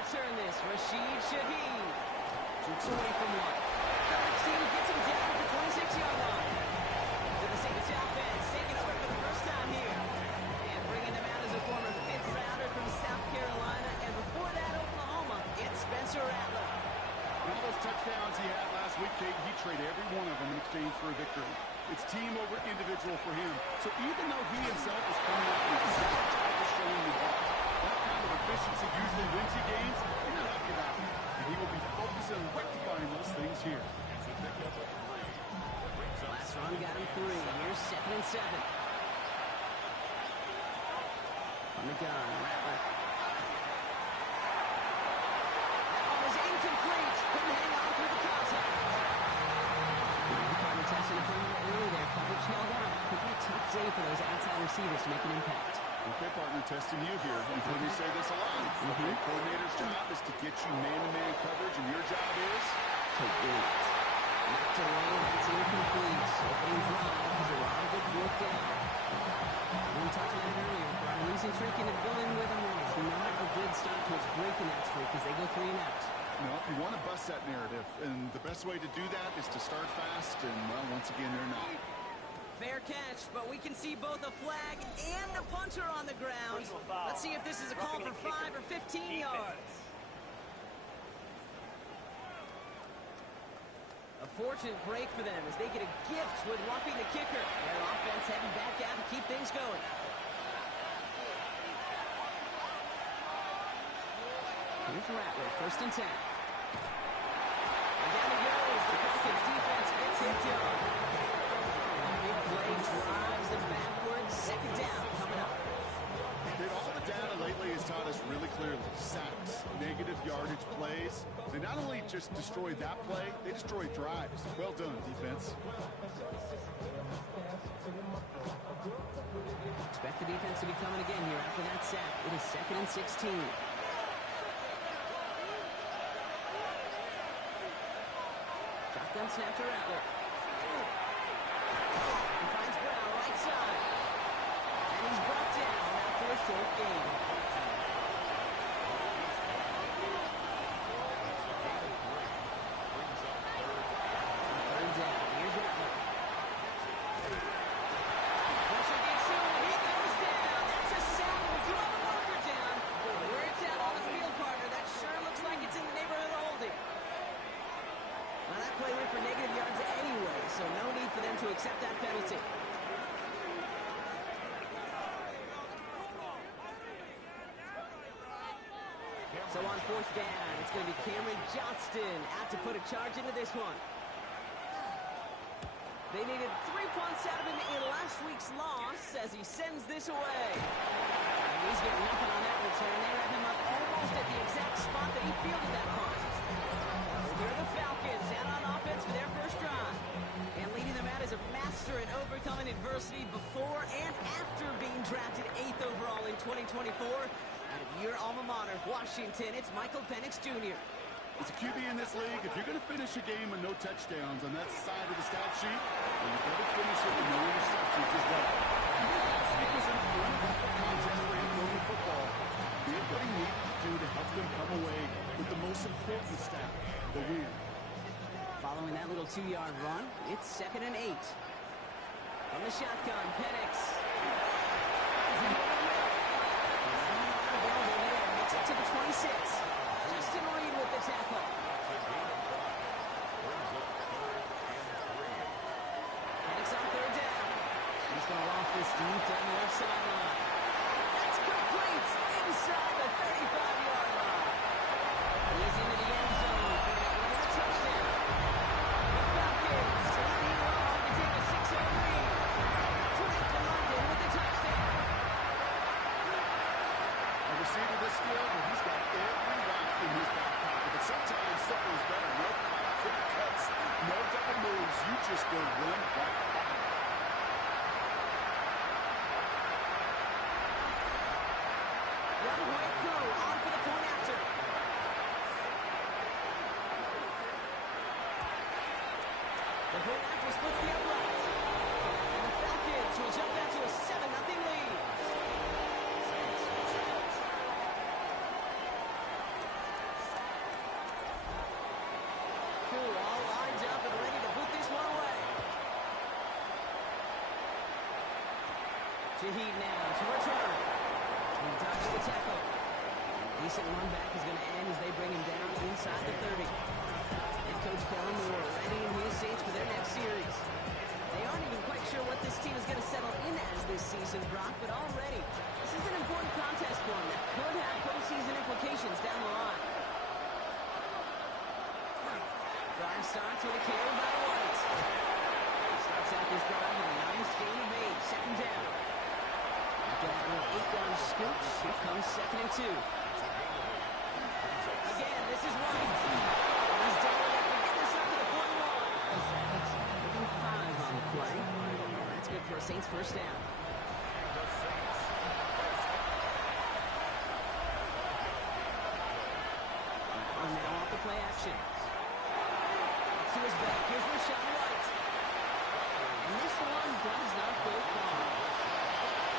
return this. Rashid Shaheed. Shoots away from one. Third team gets him down at the 26-yard line. To the Saints offense, taking over for the first time here. And bringing them out as a former fifth-rounder from South Carolina. And before that, Oklahoma, it's Spencer Rattler. All those touchdowns he had last week, Kate, he traded every one of them in exchange for a victory. It's team over individual for him. So even though he himself is coming out with the exact type of showing we want, that kind of efficiency usually wins you games. You're not happy about it. And he will be focused on rectifying those things here. Last run got him 3. Here's 2nd and 7. On the gun, Rattler. That one was incomplete. Couldn't hang on through the contact. Partner testing a play early there. Coverage held out. Could be a tough day for those outside receivers to make an impact. Okay, partner, testing you here. You've heard me say this a lot. The coordinator's job is to get you man-to-man coverage, and your job is to wait. Knocked away, that's incomplete. Opening drive is a lot of good work down. We talked about it earlier. Brought a losing streak into the building with them. It's not a good start towards breaking that streak as they go 3 and out. No, you want to bust that narrative, and the best way to do that is to start fast, and, well, once again, they're not. Fair catch, but we can see both a flag and a punter on the ground. Let's see if this is a call for 5 or 15 yards. A fortunate break for them as they get a gift with roughing the kicker. Their offense heading back out to keep things going. Here's Rattler, 1st and 10. And down he goes. The Falcons defense gets it done. Big play drives them backwards. 2nd down coming up. All the data lately has taught us really clearly. Sacks, negative yardage plays. They not only just destroy that play, they destroy drives. Well done, defense. Expect the defense to be coming again here after that sack. It is 2nd and 16. Shotgun snap to Rattler. He finds Brown right side. And he's brought down after a short gain. Third down. Here's Rattler. Pressure gets to him. He goes down. That's a sack. We draw the marker down. Where it's at on the field, partner. That sure looks like it's in the neighborhood of holding. Well, that play went for negative yards anyway, so no need for them to accept that penalty. So on 4th down, it's going to be Cameron Johnston out to put a charge into this one. They needed 3 punts out of him in last week's loss as he sends this away. And he's getting nothing on that return. They wrap him up almost at the exact spot that he fielded that punt. Here are the Falcons out on offense for their first drive. And leading them out as a master in overcoming adversity before and after being drafted 8th overall in 2024. Out of your alma mater, Washington, it's Michael Penix Jr. As a QB in this league, if you're going to finish a game with no touchdowns on that side of the stat sheet, then you better finish it with no interceptions as well. It was an uneventful contest for him throwing football. He did what he needed to do to help them come away with the most important stat, the win. Following that little 2-yard run, it's 2nd and 8. From the shotgun, Penix. Makes it to the 26. Justin Reed with the tackle. Penix on 3rd down. He's going to off this deep down the left sideline. That's complete inside the 35-yard line. He's into the end zone for that one touchdown. The Falcons leading on to take a 6-0 lead. Drake London with the touchdown. A receiver this skilled, and he's got every route in his back pocket. But sometimes simple is better. No quick cuts, no double moves. You just go one right by. Young White Crew on for the point after. The point after splits the upright. And the Falcons will jump out to a 7-0 lead. the heat now to return. He dodged the tackle. Decent run back is going to end as they bring him down inside the 30. And Coach Kellen Moore readying his Saints for their next series. They aren't even quite sure what this team is going to settle in as this season, Brock, but already this is an important contest for them that could have postseason implications down the line. Drive starts with a carry by White. Starts out this drive with a nice gain of 8, second down. After that little 8-yard scoop, here comes 2nd and 2. Again, this is White. He's down after getting this up to the 41. Moving 5 on the play. And that's good for a Saints first down. And now off the play action. To his back, here's Rashawn White. And this one does not go far.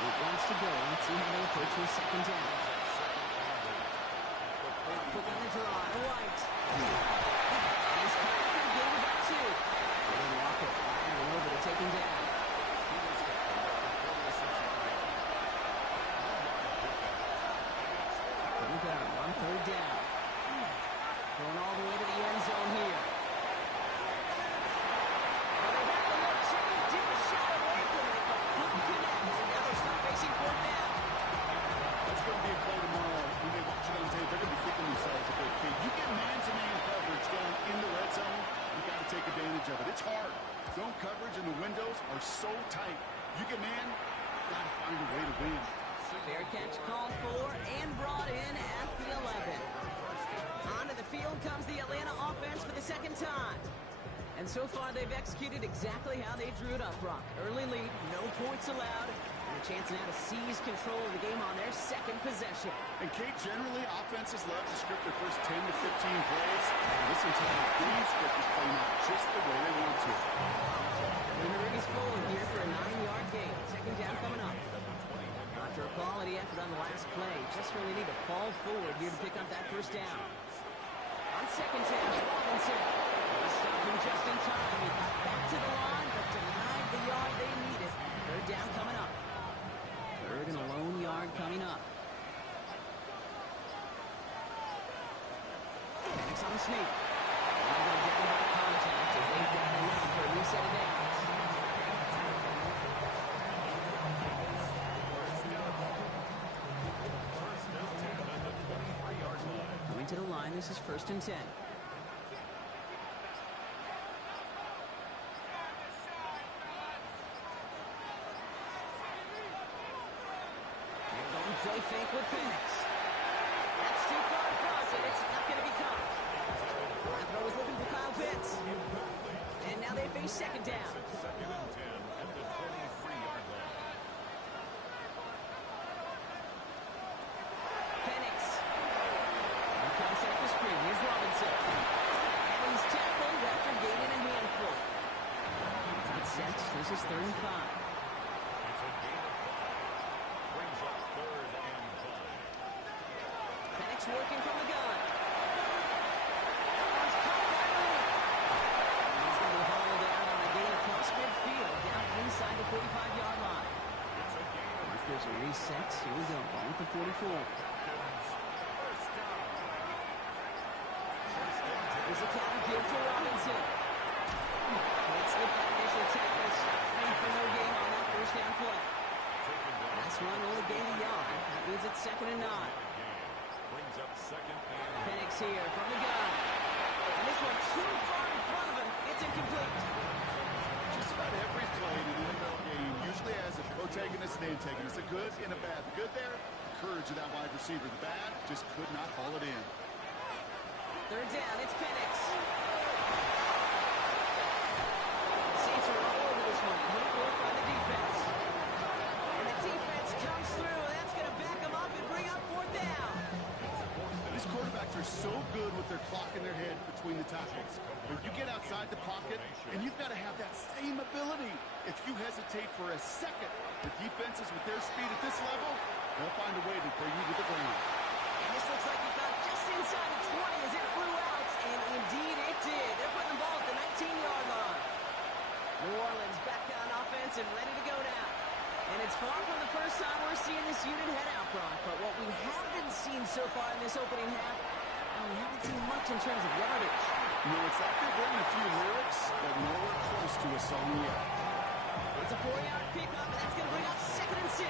It wants to go. Let's see how they approach his second down. Put on the draw, White. And he's caught after a gain of about 2. And then Walker firing over to take him down. We've got him on 3rd down. Going all the way to the end zone here. That's going to be a play tomorrow. When they watch it on tape, they're going to be kicking themselves a bit. Okay, you get man-to-man coverage down in the red zone, you got to take advantage of it. It's hard. Zone coverage and the windows are so tight. You get man, got to find a way to win. Fair catch called for and brought in at the 11. Onto the field comes the Atlanta offense for the second time. And so far, they've executed exactly how they drew it up, Brock. Early lead, no points allowed, and a chance now to seize control of the game on their second possession. And, Kate, generally, offenses love to script their first 10 to 15 plays. And this entire game script is playing out just the way they want to. And Hurry's forward here for a 9-yard gain. Second down coming up. After a quality effort on the last play, just really need to fall forward here to pick up that first down. On second down, Robinson. They stopped him just in time. He got back to the line, but denied the yard they needed. 3rd down coming up. 3rd and a lone yard coming up. Penix on the sneak. And they go down by contact as they've got enough for a new set of downs. Coming to the line, this is 1st and 10. Play fake with Penix. That's too far across, and it's not going to be caught. That throw was looking for Kyle Pitts. And now they face second down. 2nd and 10 at the 23-yard line. Penix. He comes at the screen. Here's Robinson. And he's tackled after gaining a handful. Not set. This is 3rd and 5. It's a gain of 5. Brings up 3rd and 5. Penix working from the gun. That one's caught by Lee. He's going to be hauled out on a gain across midfield down inside the 45-yard line. It's a gain of Markers are reset. Here we go. Ball at the 44. first down. There's a count give to Robinson. Can't slip that initial tackle. Stops me for no gain on that first down play. Last one only gained a yard. That means it's 2nd and 9. Brings up 2nd and Penix here from the gun. And this one too far in front of him. It's incomplete. Just about every play in an NFL game usually has a protagonist and antagonist, a good and a bad. The good there, the courage of that wide receiver. The bad, just could not haul it in. 3rd down, it's Penix. The Saints are all over this one. Great work by the defense. And the defense comes through. That's going to back them up and bring up 4th down. These quarterbacks are so good with their clock in their head between the tackles. But you get outside the pocket, and you've got to have that same ability. If you hesitate for a second, the defenses with their speed at this level, they'll find a way to bring you to the ground. And this looks like it got just inside the 20 as it flew out, and indeed it did. They're putting the ball at the 19-yard line. New Orleans back on offense and ready to go now. And it's far from the first time we're seeing this unit head out, Brock. But what we haven't seen so far in this opening half, we haven't seen much in terms of yardage. No, it's like they've written a few lyrics, but nowhere close to a song yet. It's a 4-yard pickup, and that's going to bring up 2nd and 6.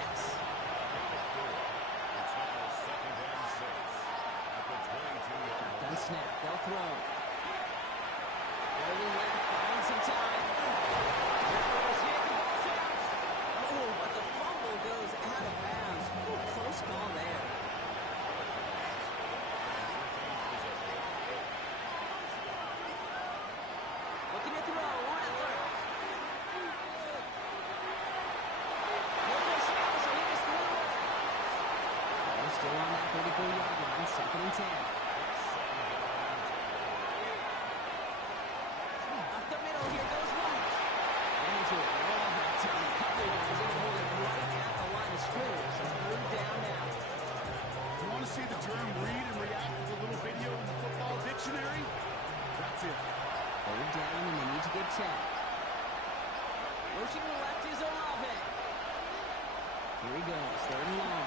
Shotgun snap. They'll throw. Early left, behind some time. Oh, but the fumble goes out of bounds. Close call there. Looking to throw. Rattler. Still on that 34-yard line, 2nd and 10. Up the middle, here goes White. And into it. Oh, that time. Couple guys able to hold it right at the line of scrimmage. So 3rd down now. You want to see the term read and react to the little video in the football dictionary? That's it. 3rd down, and they need to get 10. Motion to the left is Olave. Here he goes, 3rd and long.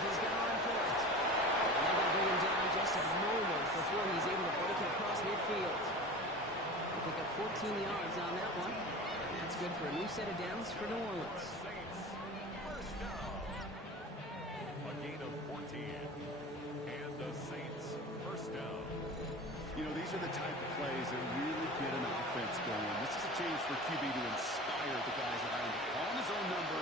He's going to run for it. And they're going to bring him down just a moment before he's able to break it across midfield. They pick up 14 yards on that one. And that's good for a new set of downs for New Orleans. First down. A gain of 14. And the Saints first down. You know, these are the type of plays that really get an offense going. This is a chance for QB to inspire the guys around him. On his own number,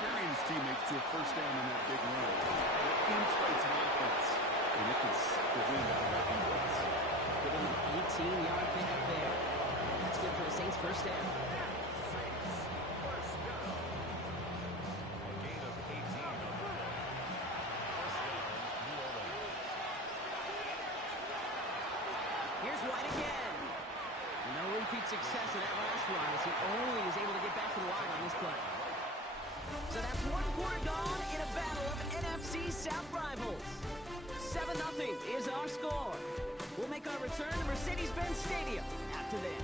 carrying his teammates to a first down in that big run. It inflates an offense, and it can suck the wind out of that defense. Give him an 18-yard pickup there. That's good for the Saints' first down. Saints first down. A gain of 18 on the play. First down, New Orleans. Here's White again. No repeat success in that last run as he only is able to get back to the line on this play. So that's 1 quarter gone in a battle of NFC South rivals. 7-0 is our score. We'll make our return to Mercedes-Benz Stadium after this.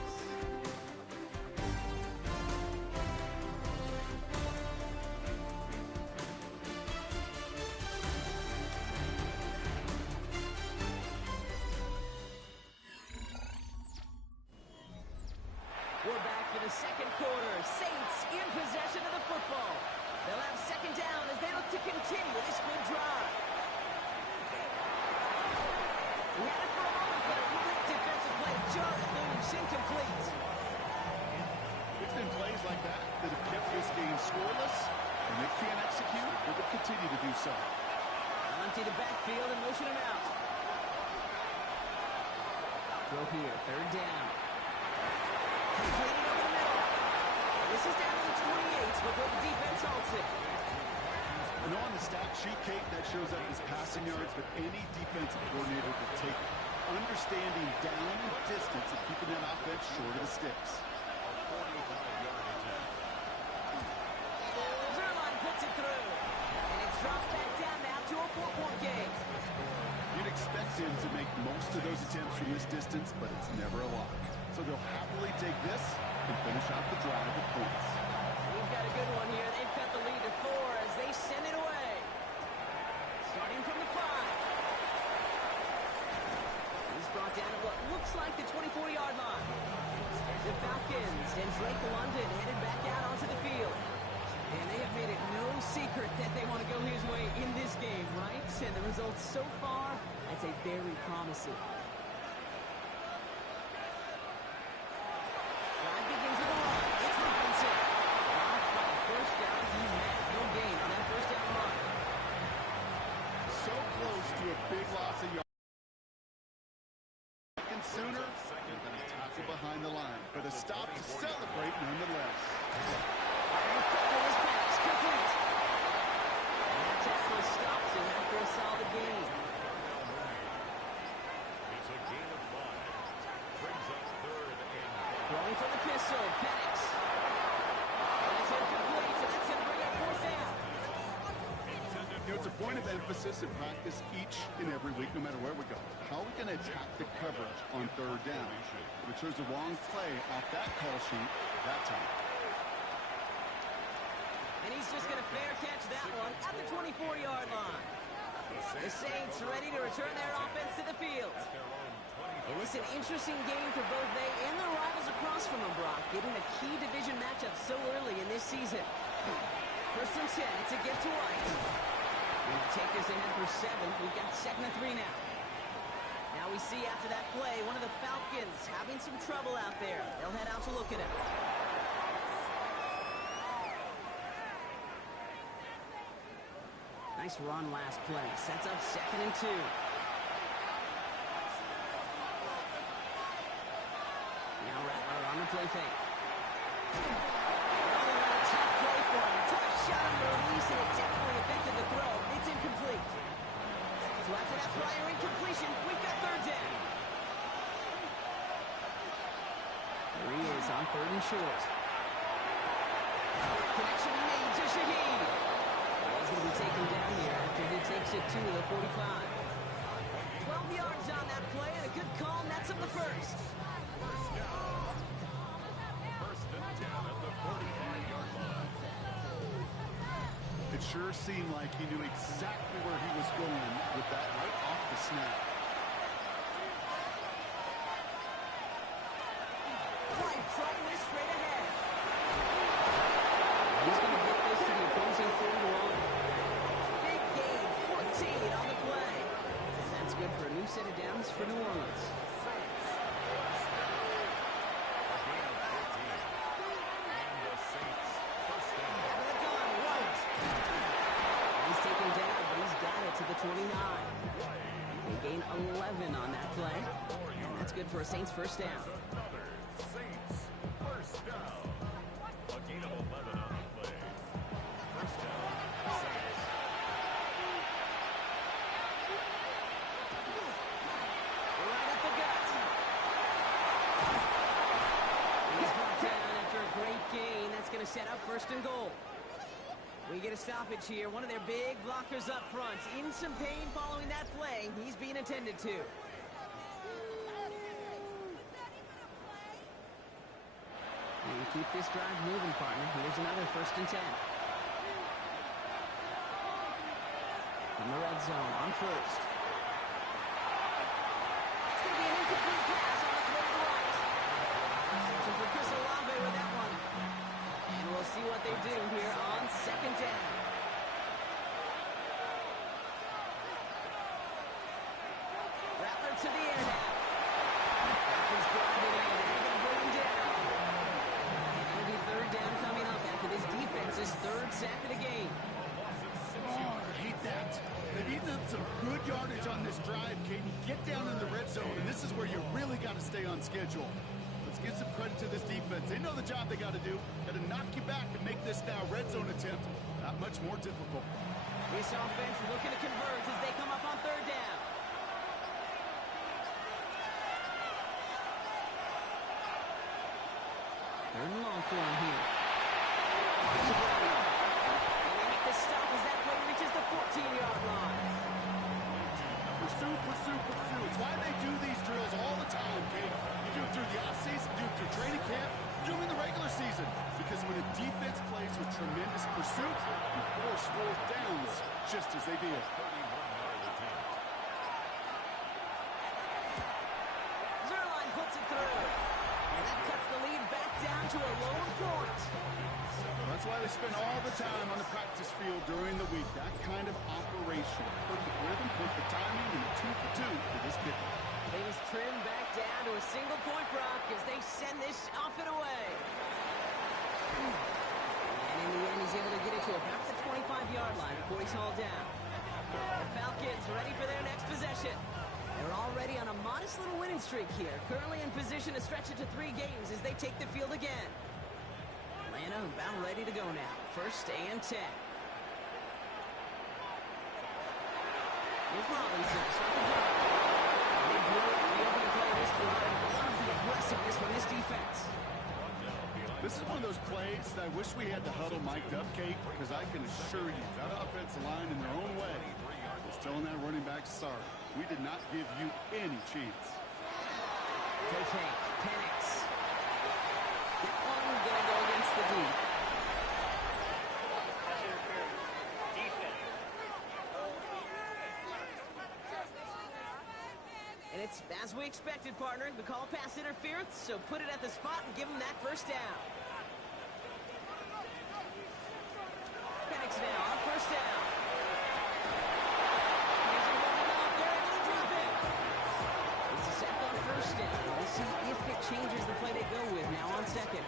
We're back for the second quarter. Saints in possession of the football. They'll have 2nd down as they look to continue this good drive. We had it for a moment, but a complete defensive play just loose, incomplete. It's been plays like that that have kept this game scoreless, and they can't execute. They will continue to do so. Onto the backfield and motion him out. Throw here, 3rd down. Completed over the middle. This is down to the 28 before the defense halts it. And on the stat sheet, Kate, that shows up as passing yards, but any defensive coordinator will take it. Understanding down and distance and keeping that offense short of the sticks. Zerline puts it through. And it's dropped back down now to a 4-point game. You'd expect him to make most of those attempts from this distance, but it's never a lock. So they'll happily take this and finish off the drive with points. We've got a good one here. They've cut the lead to 4 as they send it away. Starting from the 5. He's brought down at what looks like the 24-yard line. The Falcons and Drake London headed back out onto the field. And they have made it no secret that they want to go his way in this game, right? And the results so far, I'd say very promising. Drive begins with a run. It's Robinson. Launched by the first down. He met no gain on that first down run. So close to a big loss of yards. Second sooner, they're going to tackle behind the line. But a stop to celebrate nonetheless. This pass complete. And that tackle stops him after a solid gain. It's a gain of 5. Brings up 3rd and 5. Throwing for the pistol, Penix. And it's incomplete, and that's going to bring up 4th down. You know, it's a point of emphasis in practice each and every week, no matter where we go. How are we going to attack the coverage on 3rd down? If it shows the wrong play off that call sheet that time. he's just going to fair catch that one at the 24-yard line. The Saints ready to return their offense to the field. And this is an interesting game for both they and their rivals across from them, Brock, getting a key division matchup so early in this season. First and 10, it's a gift to White. Going to take this ahead for 7. We've got 2nd and 3 now. Now we see after that play, one of the Falcons having some trouble out there. They'll head out to look at it. Nice run last play. Sets up 2nd and 2. Now Rattler on the play fake. Tough play for him. Tough shot on the release, and it definitely affected the throw. It's incomplete. So after that prior incompletion, we've got 3rd down. There he is on 3rd and short. Connection made to Shaheed. He's going to be taken down here after he takes it to the 45. 12 yards on that play, and a good call nets up the first. First down. First and 10 at the 45-yard line. It sure seemed like he knew exactly where he was going with that right off the snap. White throwing this straight ahead. He's going to get this to the opposing 41. Big gain, 14 on the play. And that's good for a new set of downs for New Orleans. To the 29. They gain 11 on that play. And that's good for a Saints first down. Saints first down. A gain of 11 on the play. First down, Saints. Right up the gut. He's brought down after a great gain. That's going to set up 1st and goal. We get a stoppage here. One of their big blockers up front. In some pain following that play. He's being attended to. And keep this drive moving, partner. Here's another 1st and 10. In the red zone on 1st. It's going to be an incomplete pass on the throw to the right. Searching for Chris Olave with that one. And we'll see what they do here on 2nd down. Rattler to the air now. Falcons driving in, and they're going to bring him down. And it'll be 3rd down coming up after this defense's 3rd sack of the game. Oh, I hate that. They've eaten up some good yardage on this drive, Katie. Get down in the red zone, and this is where you really got to stay on schedule. Let's give some credit to this defense. They know the job they got to do. Got to knock you back and make this now red zone attempt not much more difficult. This offense looking to convert as they come up on 3rd down. Third and long for him here. And they make the stop as that play reaches the 14-yard line. Pursue, pursue, pursue. It's why they do these drills all the time, Kate. You do it through the offseason, do it through training camp, do it in the regular season. Because when a defense plays with tremendous pursuit, you force 4th downs just as they did. 31-yard attempt. Zerline puts it through. And that cuts the lead back down to a lower point. That's why they spend all the time on the practice field during the week. That kind of operation. Perfect rhythm, perfect timing, and a 2 for 2 for this kicker. Things trim back down to a single point, Brock, as they send this off and away. And in the end, he's able to get it to about the 25-yard line before he's hauled down. The Falcons ready for their next possession. They're already on a modest little winning streak here. Currently in position to stretch it to 3 games as they take the field again. Atlanta about ready to go now. 1st and 10. Here's Robinson. Start the drive. They blew it. The opening play of this drive. Love the aggressiveness from this defense. This is one of those plays that I wish we had the huddle mic'd up, Kate, because I can assure you that offensive line in their own way is telling that running back, sorry, we did not give you any chance. Take fake. Penix. That one going to go against the D. It's as we expected, partner. We call pass interference, so put it at the spot and give them that first down. Penix now on first down. It's a sack on first down. We'll see if it changes the play they go with now on second.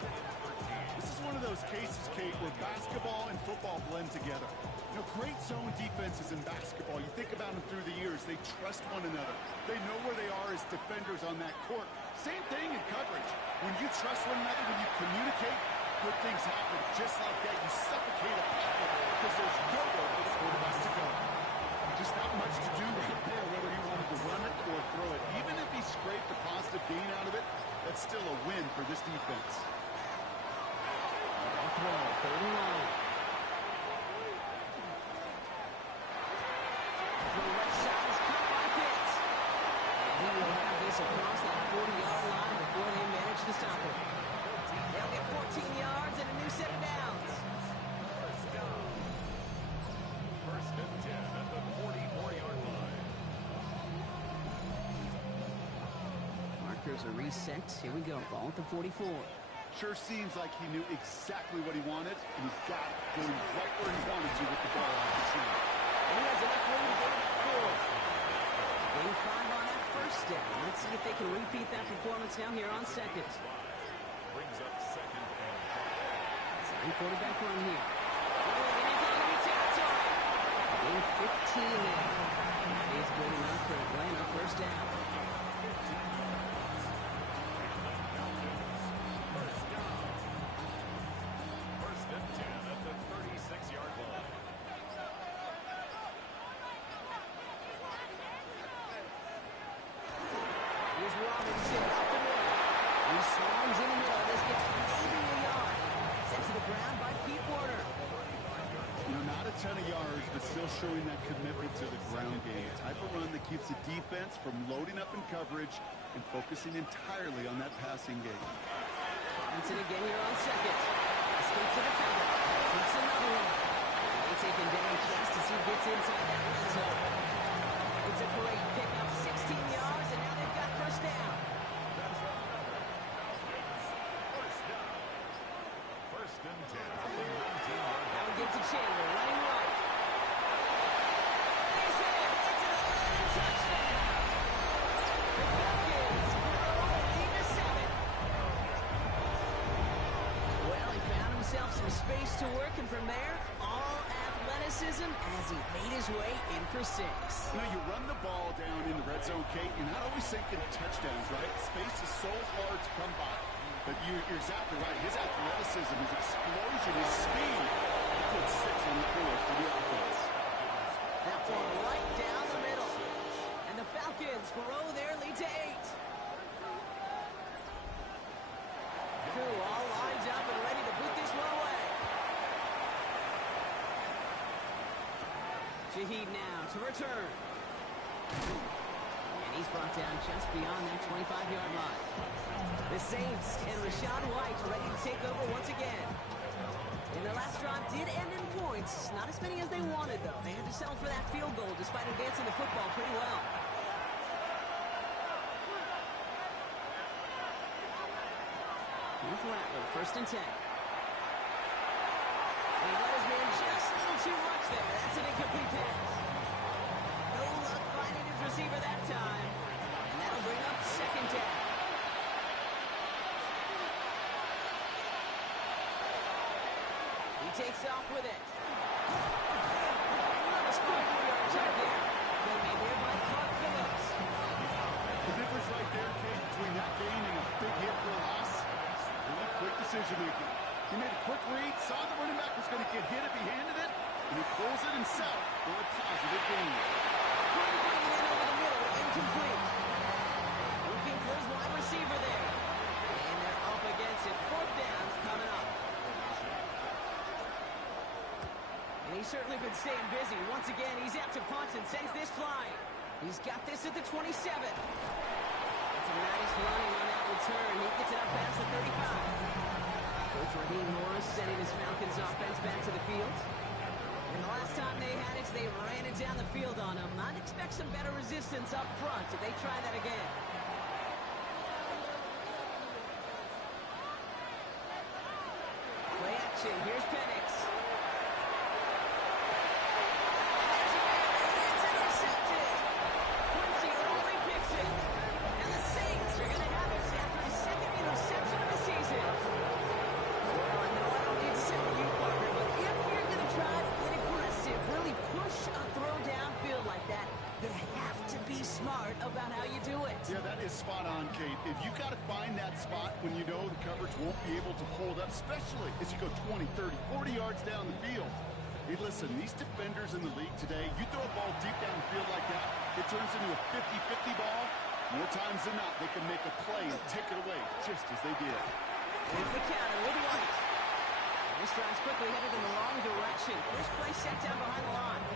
This is one of those cases, Kate, where basketball and football blend together. You know, great zone defenses in basketball, you think about them through the years, they trust one another. They know where they are as defenders on that court. Same thing in coverage. When you trust one another, when you communicate, good things happen. Just like that, you suffocate a pocket because there's nowhere for the quarterback to go. Just not much to do right there, whether he wanted to run it or throw it. Even if he scraped a positive gain out of it, that's still a win for this defense. Third and long. The left side is cut by Pitts. And he will have this across that 40-yard line before they manage to stop him. They'll get 14 yards and a new set of downs. First and 10 at the 44-yard line. Markers are reset. Here we go. Ball at the 44. Sure seems like he knew exactly what he wanted, and he got it going right where he wanted to with the ball off the snap. And he has enough room to get it forward. Gain 5 on that first down. Let's see if they can repeat that performance now here on second. Brings up second and 5. Second quarterback run here. And into enemy territory. Gain 15 there. That is good enough for Atlanta. First down. Robinson up the middle. He swarms in the middle. This gets maybe a yard. Sent to the ground by Pete Warner. You know, not a ton of yards, but still showing that commitment to the ground game. The type of run that keeps the defense from loading up in coverage and focusing entirely on that passing game. Robinson again here on second. Escapes the defender. Takes another one. They take him down just as he gets inside that red zone. It's a great pickup. 16 yards, and now they've got first down. First and 10 at the 19-yard line. Now we get to Chandler, running right. He's in. It's an 11 touchdown. The Falcons lead to 7. Well, he found himself some space to work, and from there, all athleticism as he made his way in for 6. You know, you run the ball down in the red zone, Kate, you're not always thinking touchdowns, right? Space is so hard to come by. But you're exactly right. His athleticism, his explosion, his speed, he put 6 on the board for the offense. That one right down the middle. And the Falcons grow their lead to 8. Crew all lined up and ready to put this one away. Shaheed now to return. And he's brought down just beyond that 25-yard line. The Saints and Rachaad White ready to take over once again. And their last drive did end in points. Not as many as they wanted, though. They had to settle for that field goal despite advancing the football pretty well. Here's Rattler, first and 10. He let his man just a little too much there. That's an incomplete pass. No luck finding his receiver that time. And that'll bring up second down. He takes off with it. A small 4-yard check there. They made there by Clark Phillips. The difference right there, Kate, between that gain and a big hit for a loss, really quick decision-making. He made a quick read, saw the running back was going to get hit if he handed it, and he pulls it himself for a positive gain. Trying to bring it in over the middle, incomplete. Looking for his wide receiver there. And they're up against it. Fourth down's coming up. And he's certainly been staying busy. Once again, he's out to punt and sends this flying. He's got this at the 27. It's a nice running on that return. He gets it up past the 35. Coach Raheem Morris sending his Falcons offense back to the field. And the last time they had it, they ran it down the field. field on him. I'd expect some better resistance up front if they try that again. Play action. Here's Penix. There's a man. It's intercepted. Quincy only picks it. And the Saints are going to have it after his second interception of the season. Well, I know I don't need to say to you, partner, but if you're going to try to get aggressive, really push a throw downfield like that, you have to be smart about how you do it. Yeah, that is spot on, Kate. If you got to find that spot when you know the coverage won't be able to hold up, especially as you go 20, 30, 40 yards down the field. Hey, listen, these defenders in the league today, you throw a ball deep down the field like that, it turns into a 50-50 ball. More times than not, they can make a play and take it away, just as they did. Here's the counter with White. This drive's quickly headed in the wrong direction. First play set down behind the line.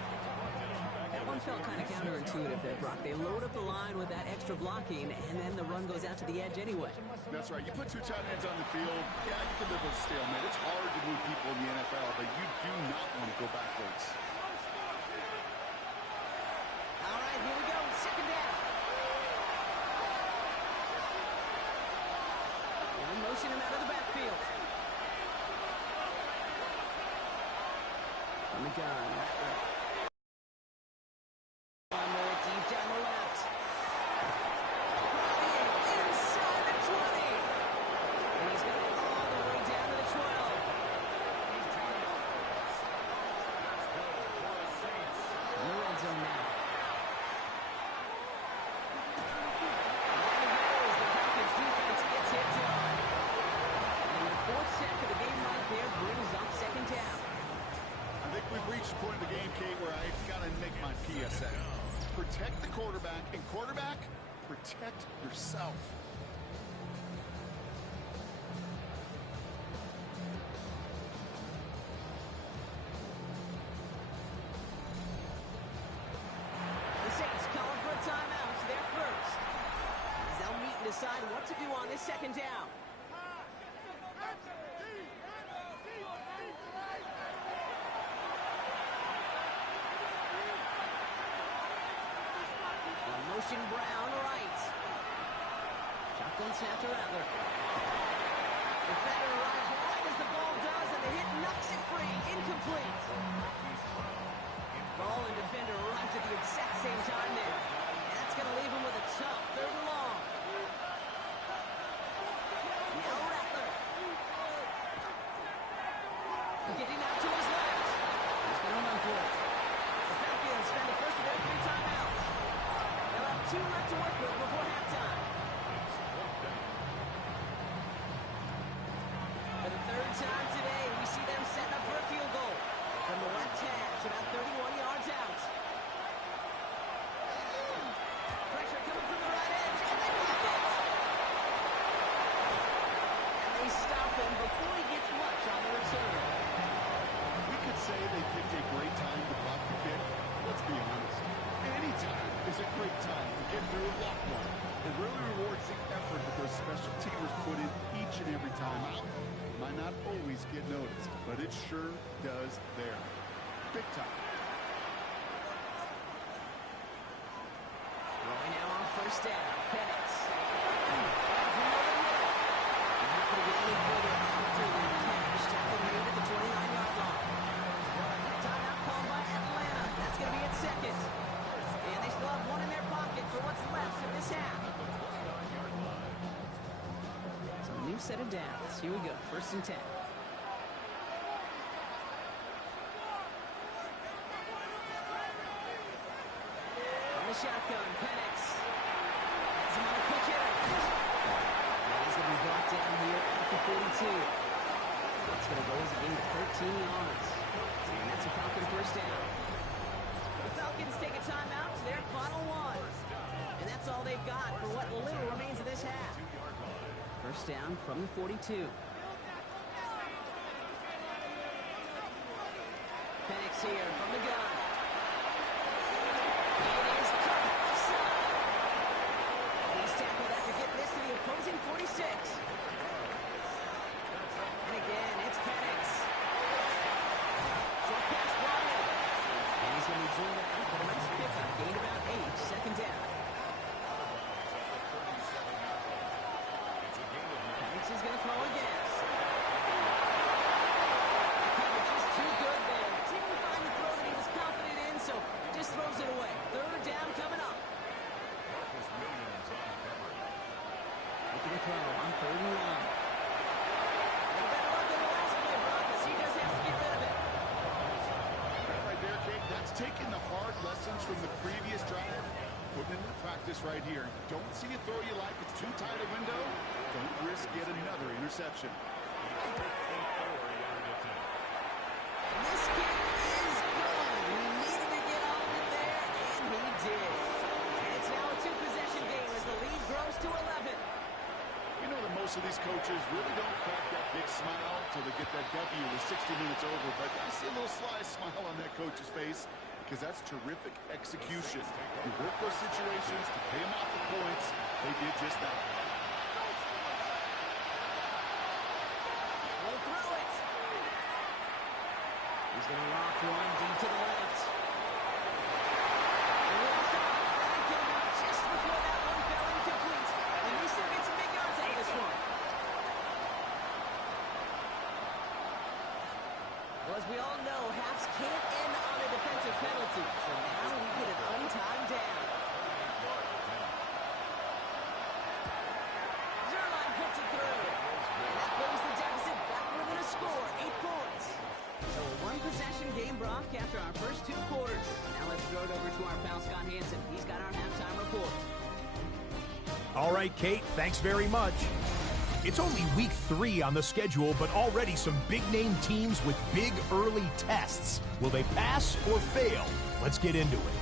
That one felt kind of counterintuitive there, Brock. They load up the line with that extra blocking, and then the run goes out to the edge anyway. That's right. You put two tight ends on the field, yeah, you can live with a stalemate. It's hard to move people in the NFL, but you do not want to go backwards. All right, here we go. Second down. And motion him out of the backfield. On the gun. Deep down the left. Inside the 20. And he's got it all the way down to the 12. In the red zone now. There he goes. The Falcons defense gets hit down. And the fourth sack of the game right there brings up second down. I think we've reached the point of the game, Kate, where I've got to make my PSA. Protect the quarterback, and quarterback, protect yourself. The Saints calling for a timeout. They're first. As they'll meet and decide what to do on this second down. Motion Brown right. Shotgun snap to Rattler. Defender arrives right as the ball does, and the hit knocks it free. Incomplete. Ball and defender arrived at the exact same time there. And that's going to leave him with a tough third and long. Now Rattler. Getting out to his left. He's going to run for it. The Falcons spend the first of their 3 timeouts. They'll have 2 left to work with before halftime. For the 3rd time today, we see them setting up for a field goal. From the left hash, about 31 yards out. Pressure coming from the right edge, and they block it! And they stop him before he gets much on the return. We could say they picked a great time to block the kick. Let's be honest. Any time is a great time to get through a block one. It really rewards the effort that those special teamers put in each and every time out. Might not always get noticed, but it sure does there. Big time. Throwing now on first down. Penix. Not going to get any further after that catch. Tackle made at the 29-yard line. Timeout called by Atlanta. That's going to be its second. And they still have 1 in their pocket for what's left of this half. So a new set of downs. Here we go. 1st and 10. On the shotgun, Penix. Has him on a quick hit. And he's going to be brought down here at the 42. It's going to go as a gain of 13 yards. And that's a Falcon first down. The Falcons take a timeout to their final one. And that's all they've got for what little remains of this half. First down from the 42. Penix here from the gun. It is cut offside. He's tackled after getting this to the opposing 46. And again, it's Penix. Short pass brought in. And he's going to be driven out with a nice He's taking the hard lessons from the previous drive, putting into practice right here. Don't see a throw you like. It's too tight a window. Don't risk yet another interception. And this kick is good. He needed to get all of it there, and he did. And it's now a two-possession game as the lead grows to 11. You know that most of these coaches really don't crack that big smile till they get that W with 60 minutes over, but I see a little sly smile on that coach's face because that's terrific execution. You work those situations to pay them off the points. They did just that. We'll throw it. He's going to loft one deep to the left. And we also came out just before that one fell incomplete. And we still get some big yards out of this one. Well, as we all know, halves can't end on a defensive penalty. So now we get an untimed down. Zerline puts it through. And that brings the deficit back within a score, 8 points. So a one-possession game, Brock, after our first 2 quarters. Now let's throw it over to our pal Scott Hansen. He's got our halftime report. All right, Kate, thanks very much. It's only week 3 on the schedule, but already some big-name teams with big early tests. Will they pass or fail? Let's get into it.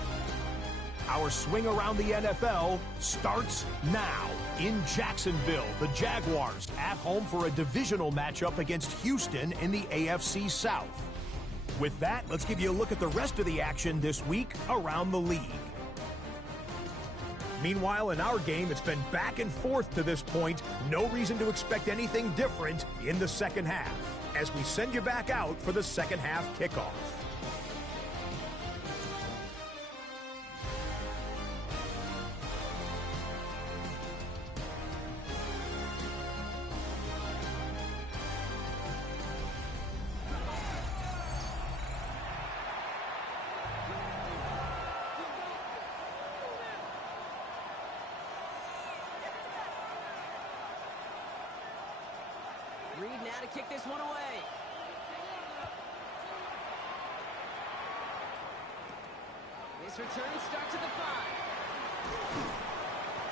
Our swing around the NFL starts now. In Jacksonville, the Jaguars at home for a divisional matchup against Houston in the AFC South. With that, let's give you a look at the rest of the action this week around the league. Meanwhile, in our game, it's been back and forth to this point. No reason to expect anything different in the second half, as we send you back out for the second half kickoff. Reed now to kick this one away. This return starts at the 5.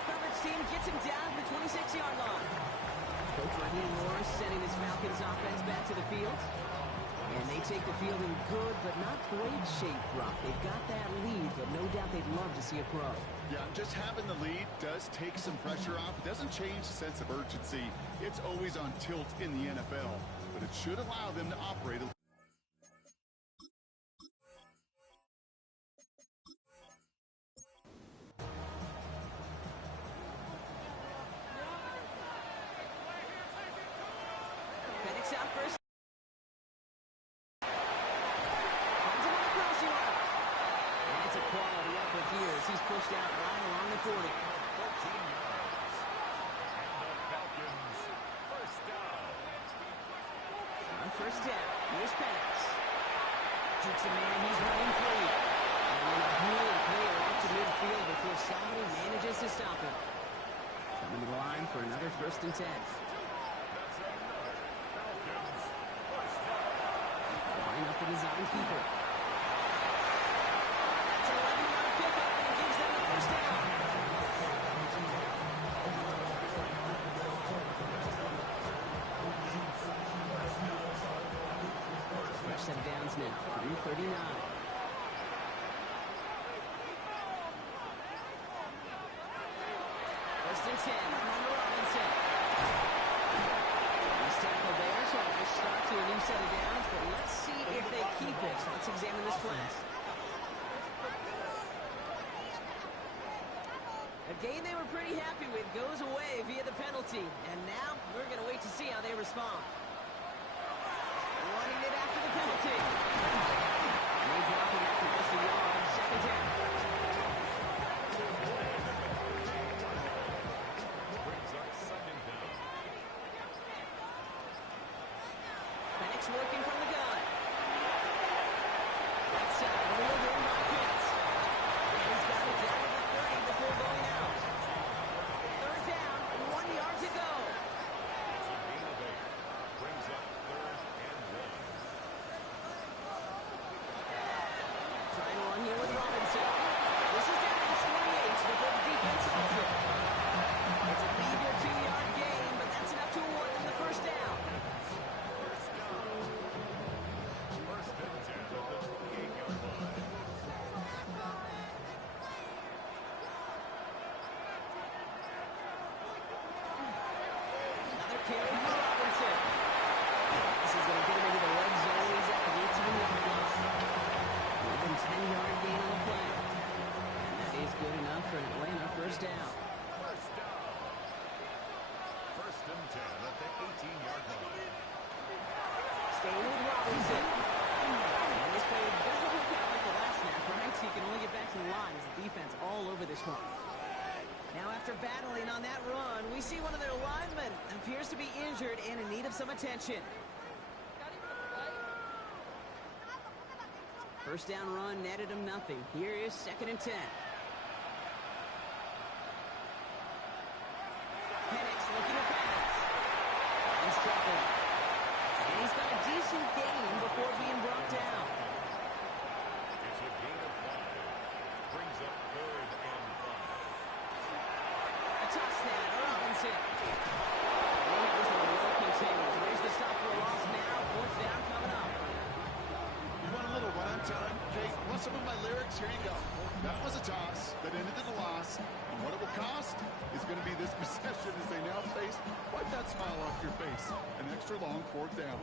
Coverage team gets him down at the 26-yard line. Coach Raheem Morris sending his Falcons offense back to the field. And they take the field in good but not great shape, Brock. They've got that lead, but no doubt they'd love to see it grow. Yeah, just having the lead does take some pressure off. It doesn't change the sense of urgency. It's always on tilt in the NFL, but it should allow them to operate a Penix out first. Finds him on the crossing route. And it's a quality effort here as he's pushed out right along the 40. 14 yards. And the Falcons first down. On first down, here's Penix. Shoots a man, he's running free. And then a brilliant player out to midfield before somebody manages to stop him. Coming to the line for another 1st and 10. Line up the design keeper. That's an 11-yard pickup, and it gives them the first down. Fresh set of downs now, 3:39. First and 10, Armando Robinson. Nice tackle there, so a nice start to a new set of downs, but let's see if they keep it. So let's examine this play. A game they were pretty happy with goes away via the penalty, and now we're going to wait to see how they respond. Running it after the penalty. And they drop it after just a yard, 2nd down. Brings up 2nd down. Penix working from the gun. Right side, wheeled in by Pitts. And he's got it down to the 30 before going out. 3rd down, 1 yard to go. It's a gain of 8. Brings up 3rd and 1. carry for Robinson. This is going to get him into the red zone. He's at the 18-yard line. More than 10-yard gain on the play. And that is good enough for an Atlanta first down. First down. First and 10 at the 18-yard line. Staying with Robinson. And this play doesn't work out like the last snap, right? So he can only get back to the line as the defense all over this one. Now after battling on that run, we see one of their linemen appears to be injured and in need of some attention. First down run netted him nothing. Here is 2nd and 10. Penix looking to pass. Finds trouble. And he's got a decent gain before being brought down. It's a gain of 5. Brings up 3rd and 5. A toss snap, Robinson. And that was a well contained. There's the stop for a loss now. 4th down coming up. You want a little rhyme time? Kate, want some of my lyrics? Here you go. That was a toss that ended in a loss. And what it will cost is going to be this possession as they now face, wipe that smile off your face, an extra long 4th down.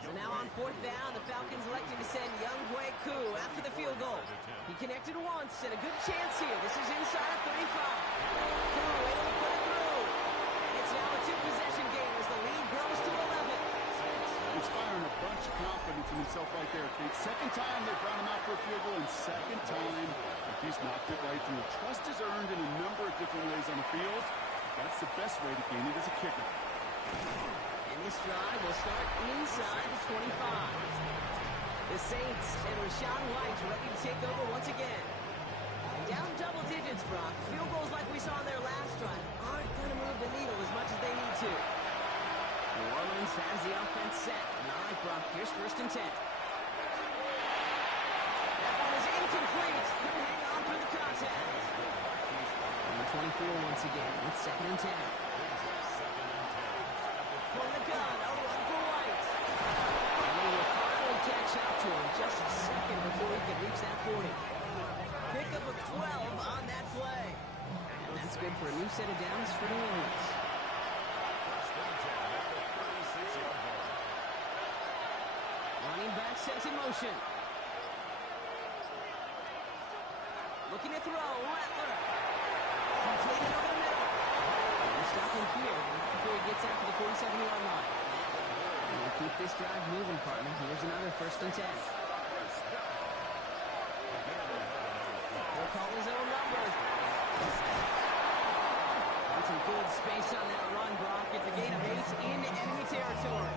So now on 4th down, the Falcons electing to send Younghoe Koo after the field goal. He connected once and a good chance here. This is inside 35. Koo able to put it through. It's now a 2-possession game as the lead grows to 11. Inspiring a bunch of confidence in himself right there, Kate. Second time they brought him out for a field goal, and second time he's knocked it right through. Trust is earned in a number of different ways on the field. That's the best way to gain it as a kicker. And this drive will start inside the 25. The Saints and Rashawn White ready to take over once again. Down double digits, Brock. Field goals like we saw on their last drive aren't going to move the needle as much as they need to. New Orleans has the offense set. All right, Brock, here's 1st and 10. That one is incomplete. He'll hang on through the contact. And the 24 once again. It's 2nd and 10. From the gun, a run for White. And they will finally catch up to him just a second before he can reach that 40. Pickup of 12 on that play. And that's good for a new set of downs for New Orleans. Running back sets in motion. Looking to throw, Rattler. Completed over the middle. And stop him here before he gets out to the 47-yard line. And we'll keep this drive moving, partner. Here's another 1st and 10. He'll call his own number. And some good space on that run, Brock. It's a gain of 8 in enemy territory.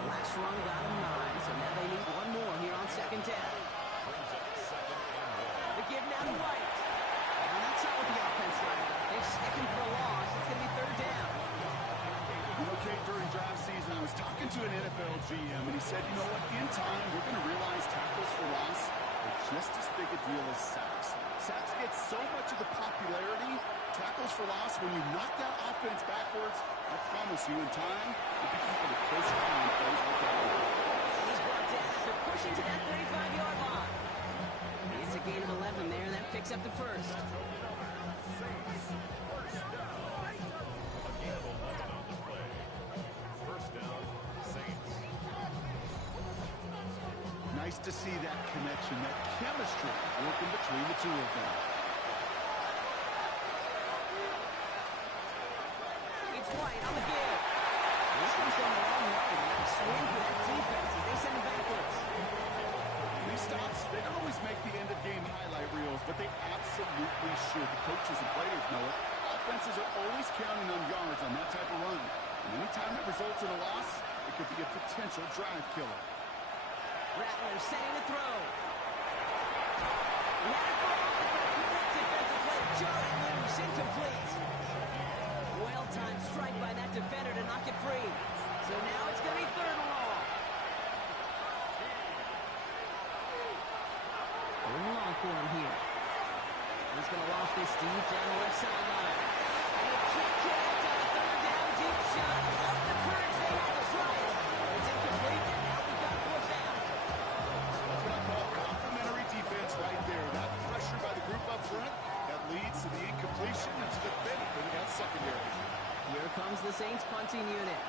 Last run got him 9, so now they need one more here on 2nd down. The give now to White. Now that's not what the offense did. They're sticking for a loss. It's going to be 3rd down. You know, Kate, during draft season, I was talking to an NFL GM, and he said, you know what, in time, we're going to realize tackles for loss are just as big a deal as sacks. Sacks get so much of the popularity. Tackles for loss, when you knock that offense backwards, I promise you, in time, you'll be keeping a close eye on plays like that. He's brought down after pushing to that 35-yard line. It's a gain of 11 there, and that picks up the 1st. Nice to see that connection, that chemistry working between the two of them. It's White on the give. This one's going a long way. Nice swing for that defense as they send it backwards. These stops, they don't always make the end-of-game highlight reels, but they absolutely should. The coaches and players know it. Offenses are always counting on yards on that type of run. And anytime it results in a loss, it could be a potential drive killer. Rattler setting the throw. Defensive play, jarring loose, incomplete. Well-timed strike by that defender to knock it free. So now it's going to be 3rd and long. 3rd and long for him here. He's going to loft this deep down the left sideline. And he can't connect on the 3rd down deep shot. Love the courage they had to try it. It's incomplete, and now we've got 4th down. That's what I call complimentary defense right there. That pressure by the group up front, that leads to the incompletion and to the benefit of that secondary. Here comes the Saints punting unit.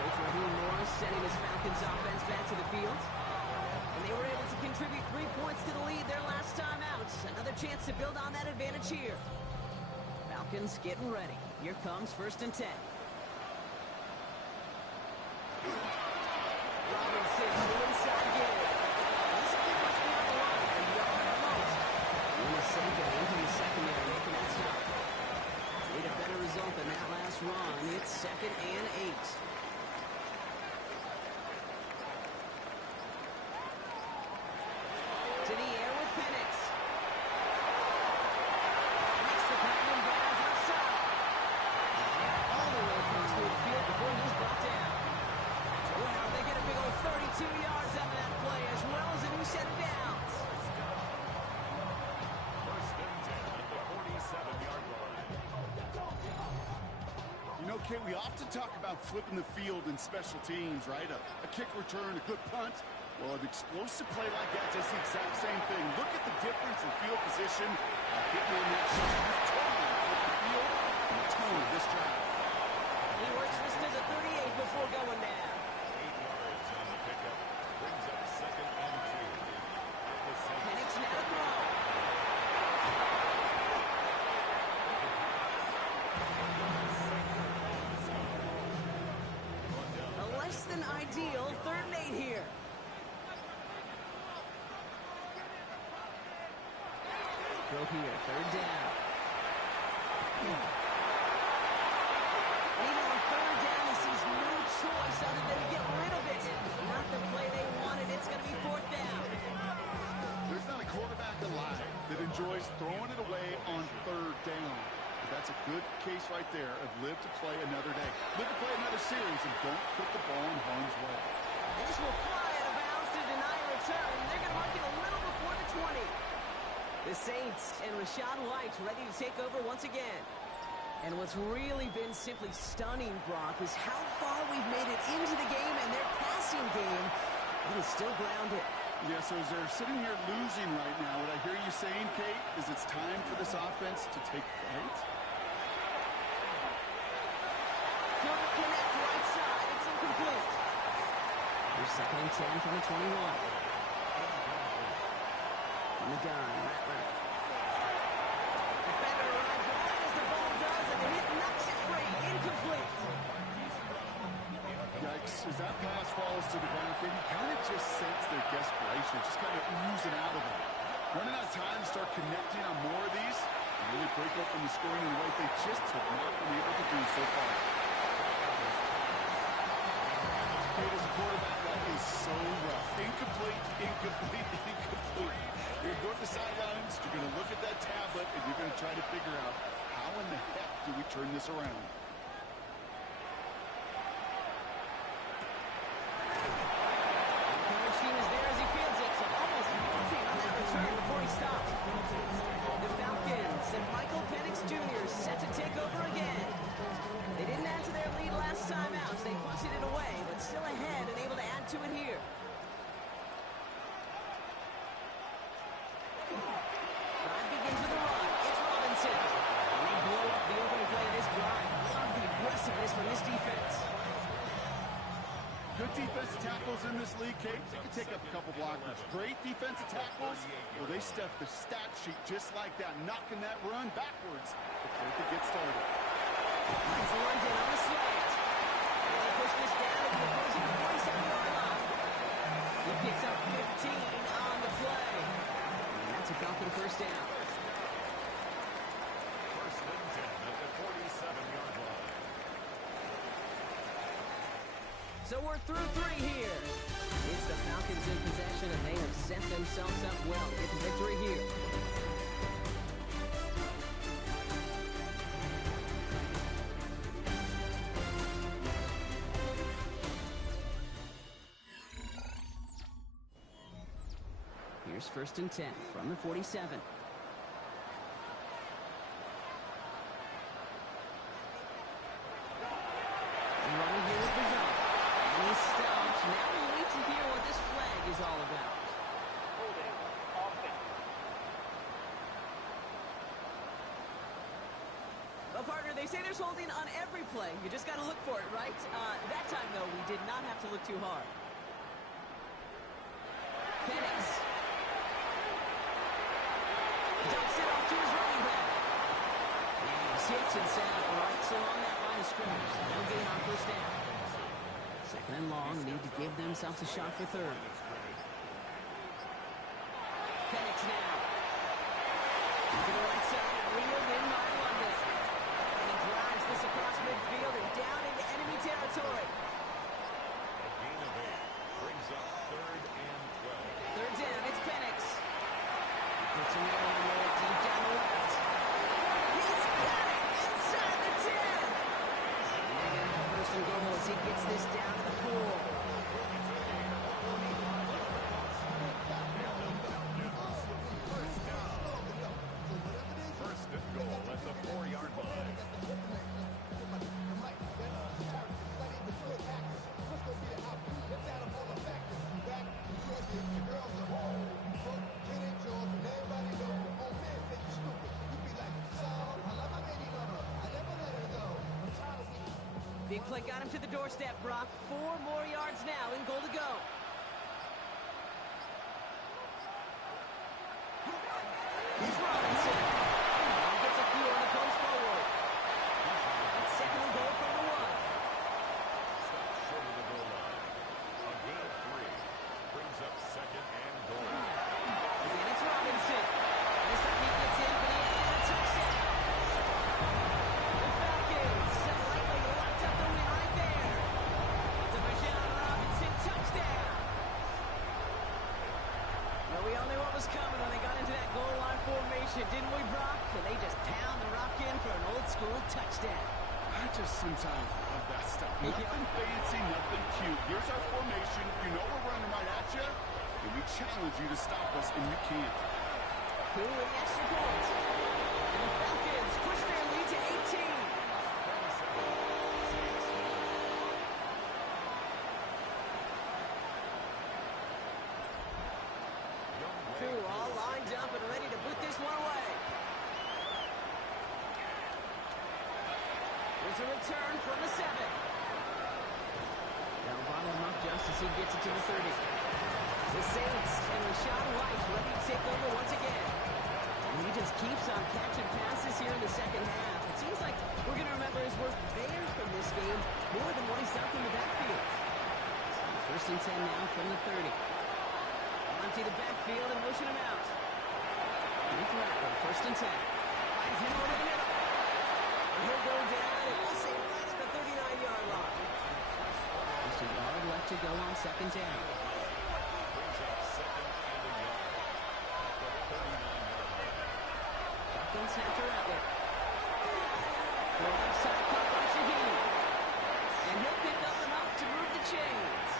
Coach Raheem Morris sending his Falcons offense back to the field. And they were able to contribute 3 points to the lead their last time out. Another chance to build on that advantage here. Falcons getting ready. Here comes 1st and 10. Robinson, the inside give. This ain't much beyond the line. A yard at most. Unasenko into the secondary, making that stop. Need a better result than that last run. It's 2nd and 8. To the air with Penix. Makes the pass and bounds outside. All the way across midfield before he's brought down. Wow, they get a big old 32 yards out of that play, as well as a new set of downs. 1st and 10 at the 47-yard line. You know, Kate, we often talk about flipping the field in special teams, right? A kick return, a good punt. Well, an explosive play like that does the exact same thing. Look at the difference in field position. Getting on that shot. He's totally flipped the field and the tone of this drive. He works this to the 38 before going down. 8 yards on the pickup. Brings up 2nd and 2. Penix now to throw. A less than ideal 3rd and 8 here. Throw here, 3rd down. Even on 3rd down, he sees no choice other than to get rid of it. Not the play they wanted. It's going to be 4th down. There's not a quarterback alive that enjoys throwing it away on 3rd down. But that's a good case right there of live to play another day. Live to play another series and don't put the ball in harm's way. This will fly out of bounds to deny a return. They're going to mark it a little before the 20. The Saints and Rachaad White ready to take over once again. And what's really been simply stunning, Brock, is how far we've made it into the game, and their passing game, it is still grounded. Yeah, so as they're sitting here losing right now, what I hear you saying, Kate, is it's time for this offense to take flight? Couldn't connect right side. It's incomplete. Here's 2nd and 10 from the 21. On the gun, Rattler. Defender arrives right as the ball does, and the hit knocks it free. Incomplete. Yikes, as that pass falls to the ground, you kind of just sense their desperation, just kind of oozing out of them. Running out of time to start connecting on more of these and really break open the scoring in a way they just have not been able to do so far. Kate, as a quarterback, that is so rough. Incomplete, incomplete, incomplete. You're going to the sidelines, you're going to look at that tablet, and you're going to try to figure out how in the heck do we turn this around. The team is there as he fields it, so almost nothing on that return before he stopped. The Falcons and Michael Penix Jr. set to take over again. They didn't add to their lead last time out, so they punted it away, but still ahead and able to add to it here. Drive begins with a run. It's Robinson. And they blow up the opening play of this drive. Love the aggressiveness from this defense. Good defensive tackles in this league, Kate. They can take up a couple blockers. Great defensive tackles. Well, they stuff the stat sheet just like that, knocking that run backwards before they get started. It's London on the slant. And they push this down to the opposing 47-yard line. He picks up 15 on the play. And that's a Falcon 1st down. 1st and 10 at the 47-yard line. So we're through 3 here. It's the Falcons in possession, and they have set themselves up well to get the victory here. Here's 1st and 10 from the 47. And running here with the zone. And he's stopped. Now we'll wait to hear what this flag is all about. Holding offense. say there's holding on every play. You just got to look for it, right? That time, though, we did not have to look too hard. Penix. Dumps it off to his running back. And he's hit and set up right along that line of scrimmage. No gain on first down. Second and long, need to give themselves a shot for third. Penix now. To the right side, reeled in by London. And he drives this across midfield and down into enemy territory. A gain of 8 brings up 3rd and 12. Third down, it's Penix. Puts him there on the deep down the left. He's got it inside the 10. Negative first and goal as he gets this down to the 4. First and goal at the 4-yard line. Big play got him to the doorstep, Brock. 4 more yards now and goal to go. Here's Robinson. He gets a few on the post forward. It's second and goal from the 1. Stop short of the goal line. A gain of 3 brings up 2nd and goal. And it's Robinson. This time he gets in, but he has a touchdown. The Falcons have likely locked up the win right there. It's a Michelle Robinson touchdown. Well, we all knew what was coming when they got into that goal line formation, didn't we, Brock? And they just pound the rock in for an old-school touchdown. I just sometimes love that stuff. Nothing fancy, nothing cute. Here's our formation. You know we're running right at you, and we challenge you to stop us, and you can't. Who with the extra point? And the Falcons push their lead to 18. Crew all lined up and ready to put this one away. There's a return from the 7. That'll bottle him up just as he gets it to the 30. The Saints and Rashawn White ready to take over once again. And he just keeps on catching passes here in the second half. It seems like we're going to remember his work there from this game more than what he's done from the backfield. So first and 10 now from the 30. Empty the backfield and motion him out. Here's Rattler, first and 10. Finds him over the middle. And he'll go down, and we'll say right at the 39-yard line. Just a yard left to go on second down. Brings up 2nd and a yard at the 39-yard line. Shotgun snap to Rattler. The left side caught by Shaheed. And he'll pick up enough to move the chains.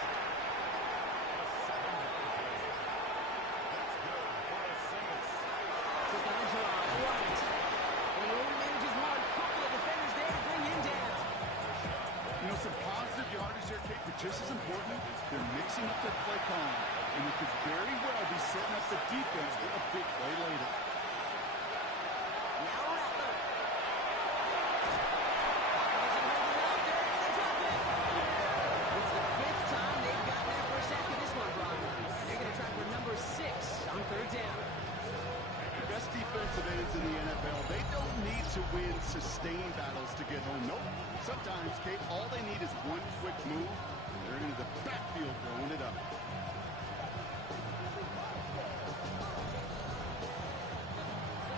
Some positive yardage there, Kate, but just as important, they're mixing up their play calling, and it could very well be setting up the defense for a big play later. Now Rattler. It's the 5th time they've gotten that first after this one, Brock. They're going to try for number 6 on third down. The best defensive ends in the NFL, they don't need to win sustained battles to get home. Nope. Sometimes, Kate, all they need is one quick move, and they're into the backfield throwing it up.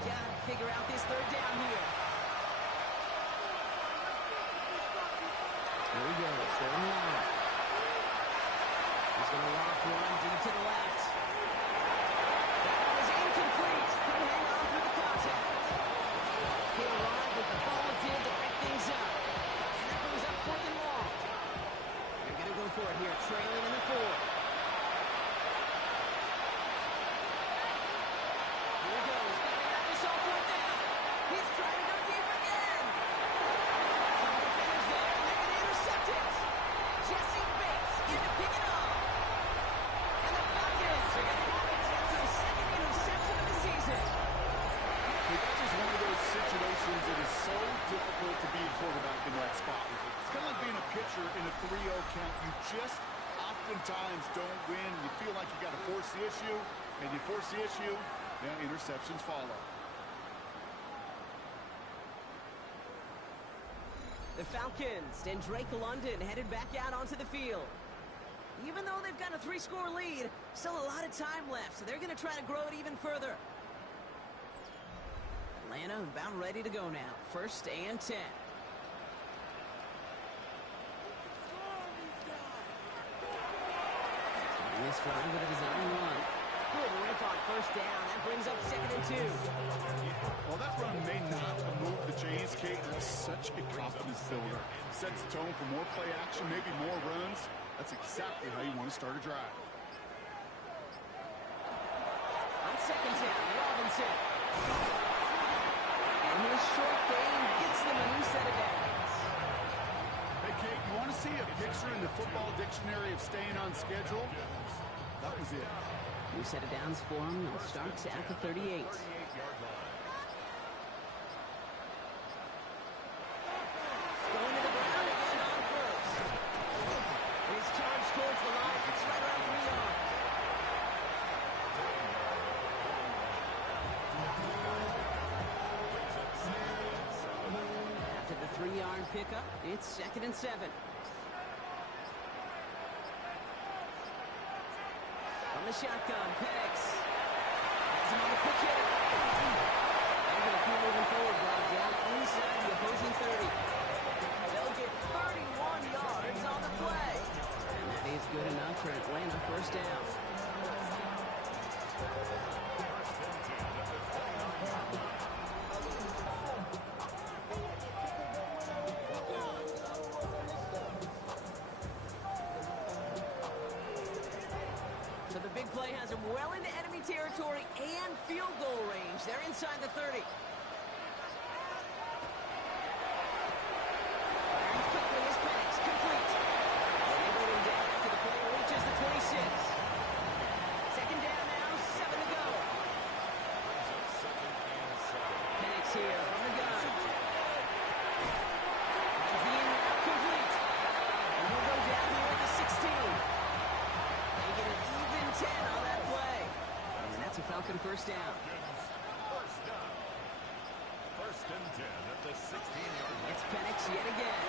Gotta figure out this third down here. There he goes, third and long. He's going to loft one deep to the left. That one is incomplete. Couldn't hang on through the contact. He arrived with the ball did to pick things up. And that brings up 4th and long. They're going to go for it here, trailing in the 4. Here he goes. Got to have this all 4th down. He's trying to go deep again. Couple defenders there, and they're going to intercept it. Jesse Bates in to pick it up. And the Falcons in a 3-0 count. You just oftentimes don't win. You feel like you got to force the issue, and you force the issue, yeah, interceptions follow. The Falcons and Drake London headed back out onto the field. Even though they've got a 3-score lead, still a lot of time left, so they're going to try to grow it even further. Atlanta about ready to go now. 1st and 10. This drive with a design run. Good rip on 1st down. That brings up 2nd and 2. Well, that run may not have moved the chains, Kate. That's such a confidence builder. Sets the tone for more play action, maybe more runs. That's exactly how you want to start a drive. On 2nd down, Robinson. And his short game gets them a new set of downs. Hey, Kate, you want to see a picture in the football dictionary of staying on schedule? That was it. New set of downs for him. It starts at the 38. Yard line. Going to the ground again on 1st. His charge towards the line. It's right around 3 yards. After the 3-yard pickup, it's 2nd and 7. On the shotgun, Penix. Has him on the quick hit. They're going to keep moving forward, brought down inside the opposing 30. They'll get 31 yards on the play. And that is good enough for Atlanta. 1st down. So the big play has them well into enemy territory and field goal range. They're inside the 30. Firing quickly is Penix, complete. And they bring him down after the play reaches the 26. 2nd down now, 7 to go. Penix here from the gun. Has the in route complete. And he'll go down here at the 16. They get an even 10 on that play. And that's a Falcon 1st down. 1st down. 1st and 10 at the 16-yard line. It's Penix yet again.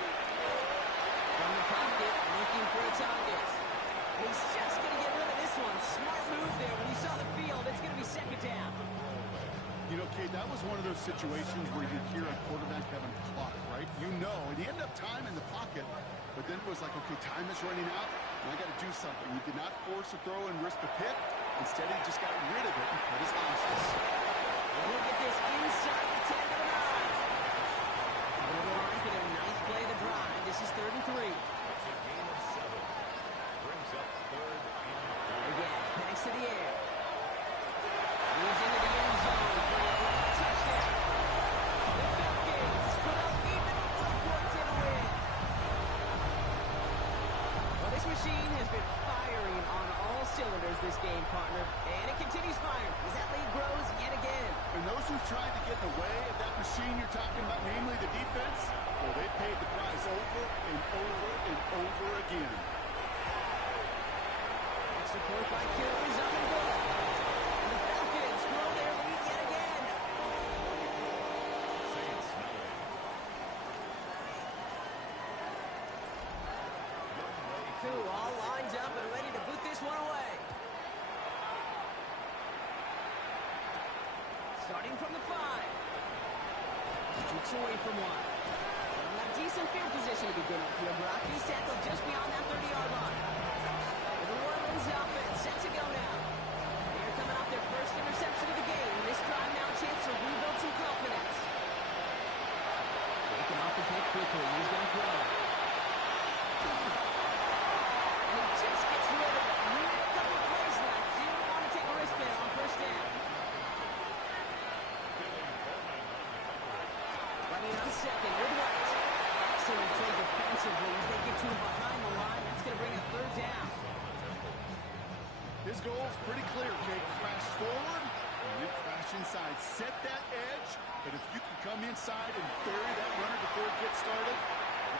From the pocket, looking for a target. He's just going to get rid of this one. Smart move there. When you saw the field, it's going to be 2nd down. You know, Kate, that was one of those situations where you hear a quarterback having a clock, right? You know, and he ended up time in the pocket, but then it was like, okay, time is running out, and I got to do something. He did not force a throw and risk a pick. Instead, he just got rid of it and cut his losses. And he'll get this inside the 10 to the 9. Over the line for their 9th play of the drive. This is 3rd and 3. It's a gain of 7. Brings up 3rd and 3. Again, Penix to the air. Moves into the end zone for a touchdown. The Falcons put up even more points in a win. Well, this machine has been firing on all cylinders this game, partner. And it continues firing as that lead grows yet again. And those who've tried to get in the way of that machine you're talking about, namely the defense, well, they paid the price over and over and over again. Extra point by Kittle is up and good. And the Falcons grow their lead yet again. Saints nothing. Two all lined up and ready to boot this one away. Starting from the 5. Shoots away from one. Well, a decent field position to begin with here, Brock. He's tackled just beyond that 30-yard line. The New Orleans offense set to go now. They're coming off their first interception of the game. This drive now a chance to rebuild some confidence. Taking off the pick quickly. He's going to throw. And he just gets rid of it. We had a couple of plays left. Didn't want to take a risk there on 1st down. Running on 2nd with White. Excellent play defensively as they get to him behind the line. That's going to bring up 3rd down. His goal is pretty clear, Kate. Crash forward and then crash inside. Set that edge, but if you can come inside and bury that runner before it gets started,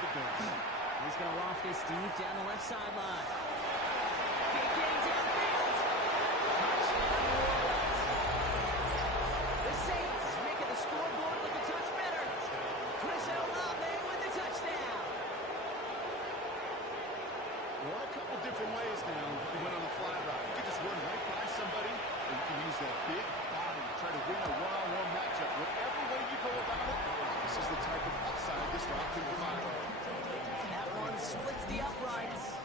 look at that. He's going to loft this deep down the left sideline. Big game downfield. Touchdown, New Orleans. The Saints making the scoreboard look a touch better. Chris Olave with the touchdown. Well, a couple different ways now. He went on a fly route. You can just run right by somebody, or you can use that big body to try to win a one-on-one matchup. Whatever way you go about it, this is the type of upside this route can provide. That one splits the uprights.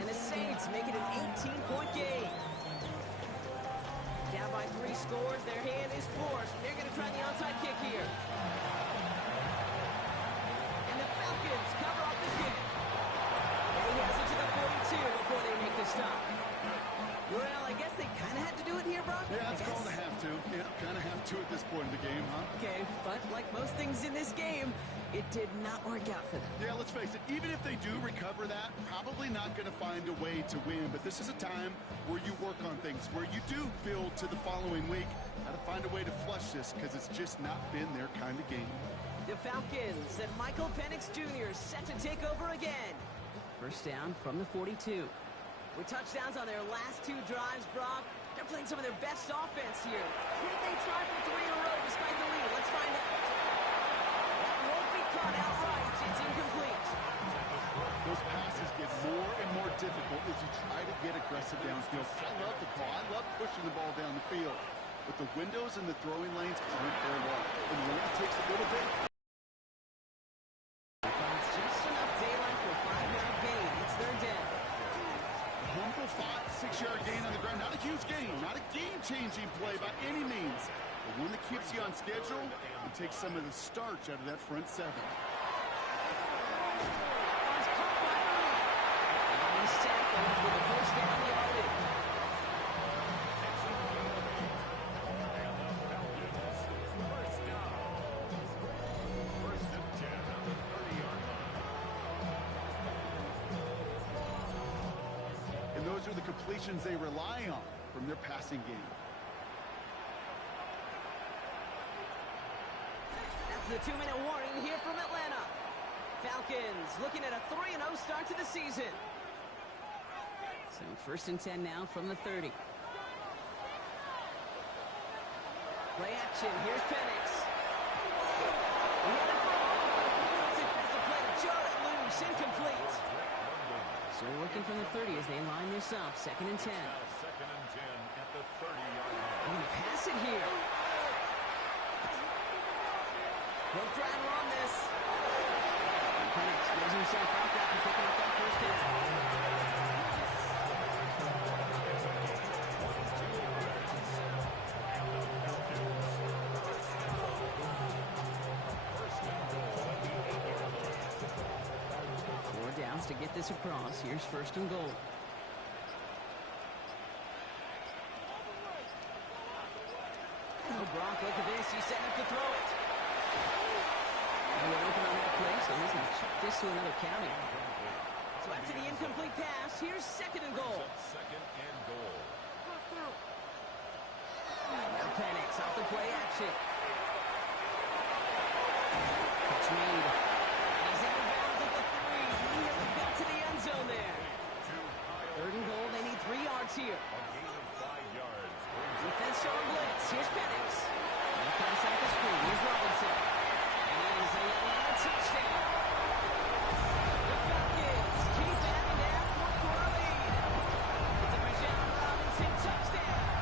And the Saints make it an 18-point game. Down by 3 scores, their hand is forced. They're going to try the onside kick here. And the Falcons cover off the kick. And he has it to the 42 before they make the stop. Well, I guess they kind of had to do it here, Brock. Yeah, it's called a have to. Yeah, kind of have to at this point in the game, huh? Okay, but like most things in this game, it did not work out for them. Yeah, let's face it, even if they do recover that, probably not going to find a way to win. But this is a time where you work on things, where you do build to the following week. Got to find a way to flush this because it's just not been their kind of game. The Falcons and Michael Penix Jr. set to take over again. First down from the 42. With touchdowns on their last 2 drives, Brock, they're playing some of their best offense here. Can they try for 3 in a row despite the lead? Let's find out. That won't be caught outright. It's incomplete. Those passes get more and more difficult as you try to get aggressive downfield. I love the ball. I love pushing the ball down the field. But the windows and the throwing lanes aren't there long. And when it takes a little bit, It's just enough daylight for a 5-yard gain. It's their day. humble 5-6-yard gain on the ground. Not a huge gain, not a game-changing play by any means, but one that keeps you on schedule and takes some of the starch out of that front 7. One's caught by Mooney. And he's tackled with a first down yardage. First and 10 on the 30-yard line. And those are the completions they rely on from their passing game. That's the 2-minute warning here from Atlanta. Falcons looking at a 3-0 start to the season. So first and 10 now from the 30. Play action. Here's Penix. He had a defensive play to jar it loose. Incomplete. So working from the 30 as they line this up. Second and 10. Now second and 10 at the 30-yard line. They're going to pass it here. He'll try and run this. And Penix gives himself up after picking up that first down. To get this across. Here's first and goal. Oh, Brock, look at this. He's setting up to throw it. No one open on that play, so he's going to chuck this to another county. So after the incomplete pass, here's second and goal. Second and goal. Now Penix off the play action. Catch made. He's out of bounds at the 3. Nearly got to the end zone there. Third and goal. They need 3 yards here. A gain of 5 yards. Defense showing blitz. Here's Penix. Now comes out the screen. Here's Robinson. And they land a touchdown. The Falcons keep adding that 4-quarter lead. It's a Bijan Robinson touchdown.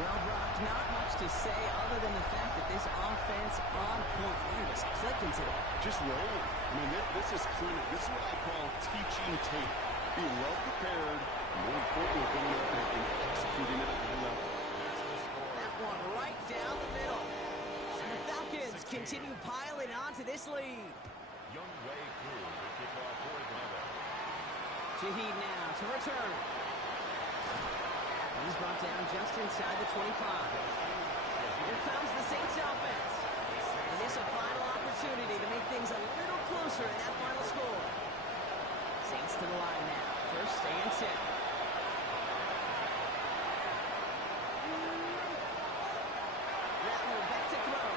Well, Brock, not much to say other than the fact that this offense on point. Man, just clicking today. Just roll. I mean, this is clinic. This is what I call teaching tape. Being well prepared, and more importantly, going out there and executing it at a high level. That one right down the middle. And the Falcons continue piling on to this lead. Young Wei Koo to kick off for Atlanta. Shaheed now to return. He's brought down just inside the 25. Here comes the Saints offense. And this a final opportunity to make things a little closer in that final score. Saints to the line now. First and 10. Rattler back to throw.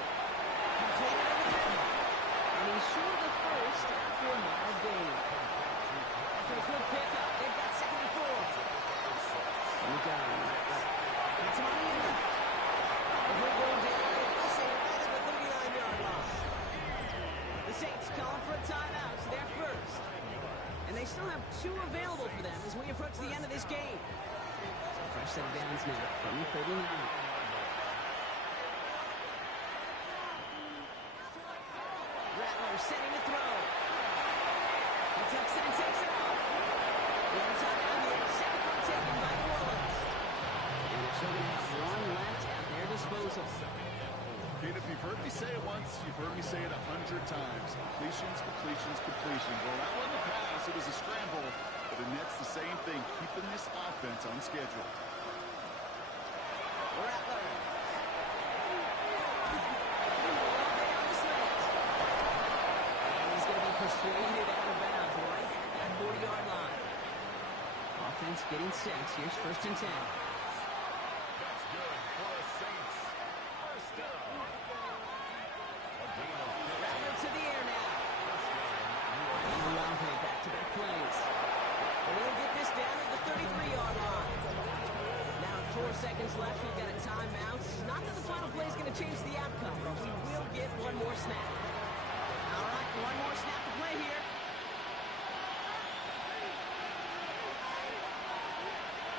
Completed over the middle. And he's short of the they still have 2 available for them as we approach the end of this game. So fresh set of downs now from the 39. Rattler setting to throw. He tucks it and takes it off. The onside down here, second one taken by New Orleans. And they're still going to have 1 left at their disposal. Kate, if you've heard me say it once, you've heard me say it 100 times. Completions, completions, completions. Well, that wasn't a pass. It was a scramble. But the Nets, the same thing, keeping this offense on schedule. Rattler. On the slant. And he's going to be persuaded out of bounds right at that 40-yard line. Offense getting set. Here's 1st and 10. That's good for the Saints. First down. A gain of 15. Rattler to the air now. And Olave back-to-back plays. And he'll get this down at the 33-yard line. Now 4 seconds left. We've got a timeout. Not that the final play is going to change the outcome, but we will get 1 more snap. All right, 1 more snap to play here.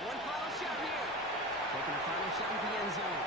One final shot here. Taking a final shot at the end zone.